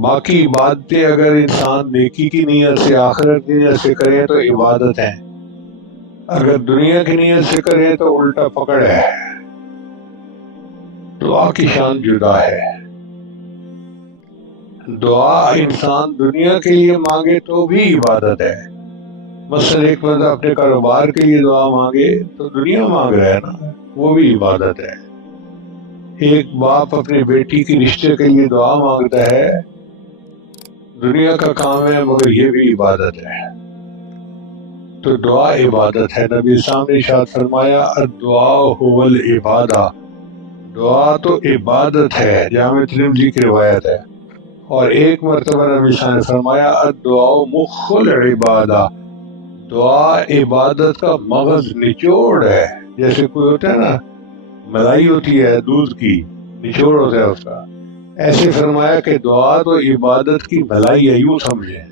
باقی عبادتیں اگر انسان نیکی کی نیت سے، آخرت کی نیت سے کرے تو عبادت ہے، اگر دنیا کی نیت سے کرے تو الٹا پکڑ ہے۔ دعا کی شان جدا ہے۔ دعا انسان دنیا کے لیے مانگے تو بھی عبادت ہے۔ مثلا ایک بندہ اپنے کاروبار کے لیے دعا مانگے تو دنیا مانگ رہا ہے نا، وہ بھی عبادت ہے۔ ایک باپ اپنے بیٹی کی رشتے کے لیے دعا مانگتا ہے، دنیا کا کام ہے مگر یہ بھی عبادت ہے۔ تو دعا عبادت ہے۔ نبی اسلام نے ارشاد فرمایا الدعاء هو العبادہ، دعا تو عبادت ہے، جامع ترمذی کی روایت ہے۔ اور ایک مرتبہ نبی اسلام نے فرمایا الدعاء مخ العبادہ، دعا عبادت کا مغز نچوڑ ہے۔ جیسے کوئی ہوتا ہے نا، ملائی ہوتی ہے دودھ کی، نچوڑ ہوتا ہے اس کا، ایسے فرمایا کہ دعا تو عبادت کی بھلائی ہے، یوں سمجھیں۔